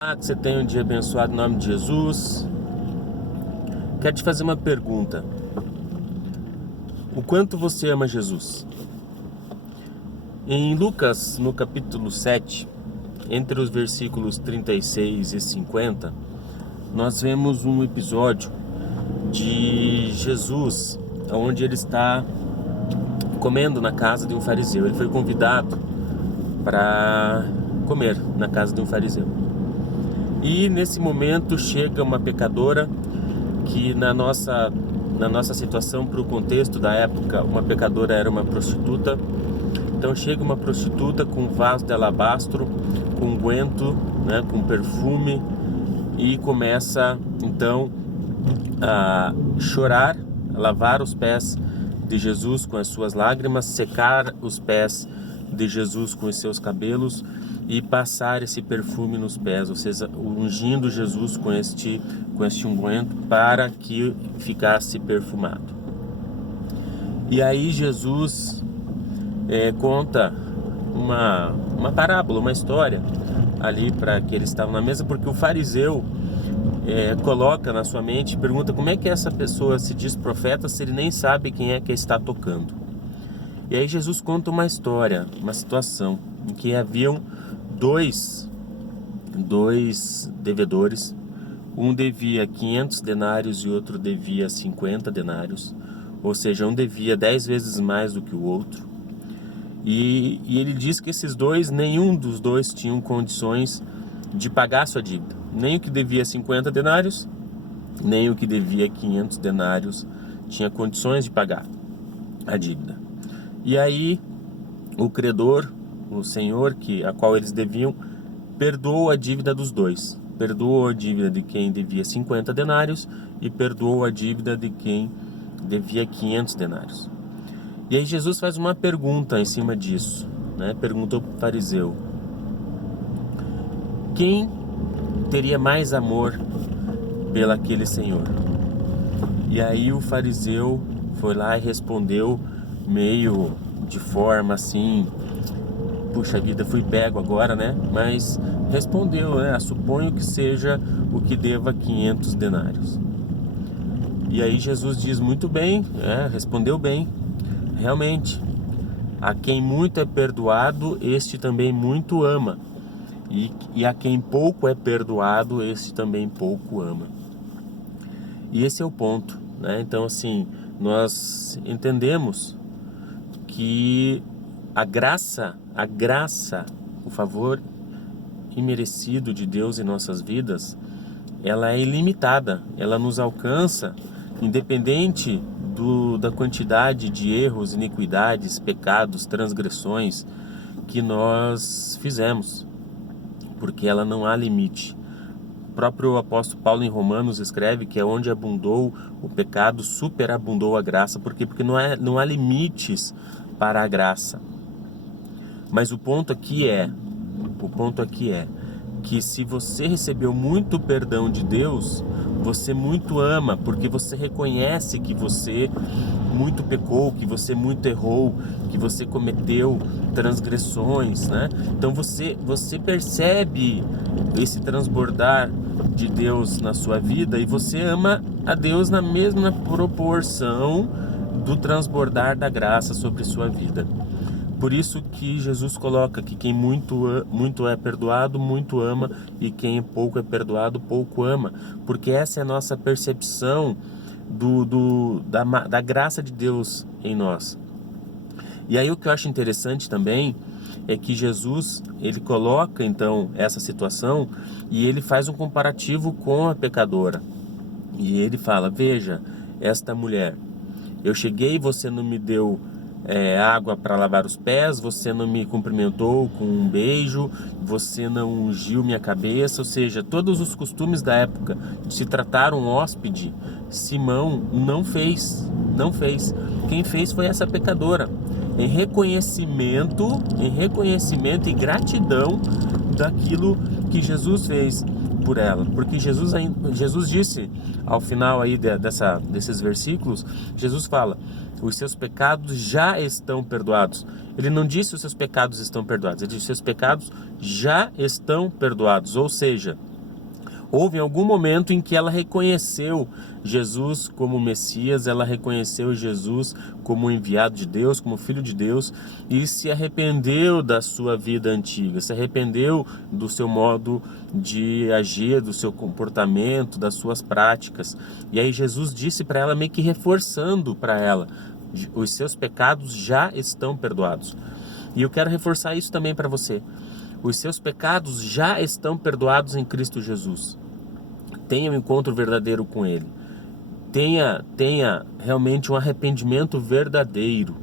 Que você tenha um dia abençoado em nome de Jesus. Quero te fazer uma pergunta. O quanto você ama Jesus? Em Lucas, no capítulo 7, entre os versículos 36 e 50, nós vemos um episódio de Jesus, onde ele está comendo na casa de um fariseu. Ele foi convidado para comer na casa de um fariseu. E nesse momento chega uma pecadora que na nossa situação, para o contexto da época, uma pecadora era uma prostituta. Então chega uma prostituta com um vaso de alabastro, com unguento, com perfume, e começa então a chorar, a lavar os pés de Jesus com as suas lágrimas, secar os pés de Jesus com os seus cabelos e passar esse perfume nos pés, ou seja, ungindo Jesus com este unguento para que ficasse perfumado. E aí Jesus conta uma parábola, uma história ali para que eles estavam na mesa, porque o fariseu coloca na sua mente, pergunta como é que essa pessoa se diz profeta se ele nem sabe quem é que está tocando. E aí Jesus conta uma história, uma situação em que haviam dois devedores. Um devia 500 denários e outro devia 50 denários. Ou seja, um devia 10 vezes mais do que o outro. E ele diz que esses dois, nenhum dos dois tinham condições de pagar a sua dívida. Nem o que devia 50 denários, nem o que devia 500 denários tinha condições de pagar a dívida. E aí o credor, o senhor a qual eles deviam, perdoou a dívida dos dois. Perdoou a dívida de quem devia 50 denários e perdoou a dívida de quem devia 500 denários. E aí Jesus faz uma pergunta em cima disso, Perguntou para o fariseu: quem teria mais amor pelaquele senhor? E aí o fariseu foi lá e respondeu meio de forma assim, puxa vida, fui pego agora, mas respondeu, suponho que seja o que deva 500 denários. E aí Jesus diz, muito bem, respondeu bem, realmente, a quem muito é perdoado, este também muito ama, e a quem pouco é perdoado, este também pouco ama. E esse é o ponto, Então assim, nós entendemos que a graça, o favor imerecido de Deus em nossas vidas, ela é ilimitada, ela nos alcança independente da quantidade de erros, iniquidades, pecados, transgressões que nós fizemos, porque ela não há limite. O próprio apóstolo Paulo em Romanos escreve que é onde abundou o pecado, superabundou a graça. Por quê? Porque não há limites para a graça. Mas o ponto aqui é que se você recebeu muito perdão de Deus, você muito ama, porque você reconhece que você muito pecou, que você muito errou, que você cometeu transgressões, Então você percebe esse transbordar de Deus na sua vida e você ama a Deus na mesma proporção do transbordar da graça sobre sua vida. Por isso que Jesus coloca que quem muito é perdoado, muito ama, e quem pouco é perdoado, pouco ama. Porque essa é a nossa percepção da graça de Deus em nós. E aí o que eu acho interessante também é que Jesus, ele coloca então essa situação e ele faz um comparativo com a pecadora. E ele fala, veja, esta mulher, eu cheguei e você não me deu água para lavar os pés, você não me cumprimentou com um beijo, você não ungiu minha cabeça, ou seja, todos os costumes da época de se tratar um hóspede, Simão não fez. Quem fez foi essa pecadora, em reconhecimento e gratidão daquilo que Jesus fez por ela, porque Jesus disse ao final aí desses versículos, Jesus fala, os seus pecados já estão perdoados. Ele não disse os seus pecados estão perdoados, ele disse os seus pecados já estão perdoados, ou seja, Houve algum momento em que ela reconheceu Jesus como Messias, ela reconheceu Jesus como enviado de Deus, como Filho de Deus, e se arrependeu da sua vida antiga, se arrependeu do seu modo de agir, do seu comportamento, das suas práticas. E aí Jesus disse para ela, meio que reforçando para ela, os seus pecados já estão perdoados. E eu quero reforçar isso também para você. Os seus pecados já estão perdoados em Cristo Jesus. Tenha um encontro verdadeiro com Ele. Tenha realmente um arrependimento verdadeiro.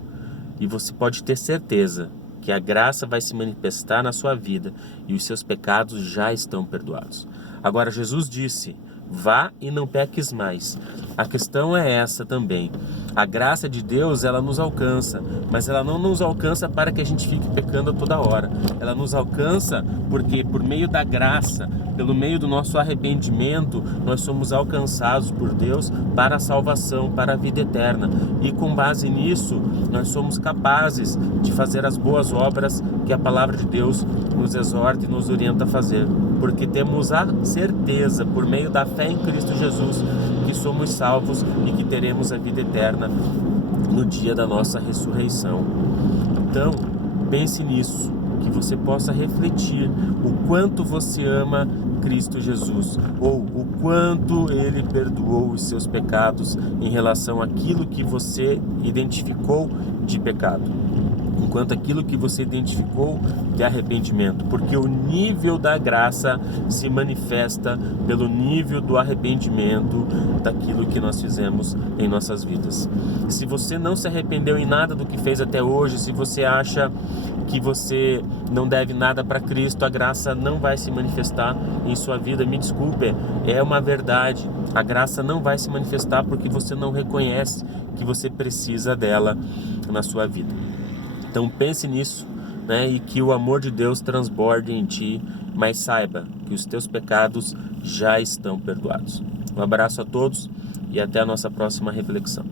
E você pode ter certeza que a graça vai se manifestar na sua vida e os seus pecados já estão perdoados. Agora, Jesus disse, vá e não peques mais. A questão é essa também. A graça de Deus, ela nos alcança, mas ela não nos alcança para que a gente fique pecando a toda hora. Ela nos alcança porque por meio da graça, pelo meio do nosso arrependimento, nós somos alcançados por Deus para a salvação, para a vida eterna. E com base nisso, nós somos capazes de fazer as boas obras que a palavra de Deus nos exorta e nos orienta a fazer. Porque temos a certeza, por meio da fé em Cristo Jesus, que somos salvos e que teremos a vida eterna no dia da nossa ressurreição. Então, pense nisso, que você possa refletir o quanto você ama Cristo Jesus, ou o quanto Ele perdoou os seus pecados em relação àquilo que você identificou de pecado, enquanto aquilo que você identificou de arrependimento, porque o nível da graça se manifesta pelo nível do arrependimento daquilo que nós fizemos em nossas vidas. Se você não se arrependeu em nada do que fez até hoje, se você acha que você não deve nada para Cristo, a graça não vai se manifestar em sua vida. Me desculpe, é uma verdade. A graça não vai se manifestar porque você não reconhece que você precisa dela na sua vida. Então pense nisso, né? E que o amor de Deus transborde em ti, mas saiba que os teus pecados já estão perdoados. Um abraço a todos e até a nossa próxima reflexão.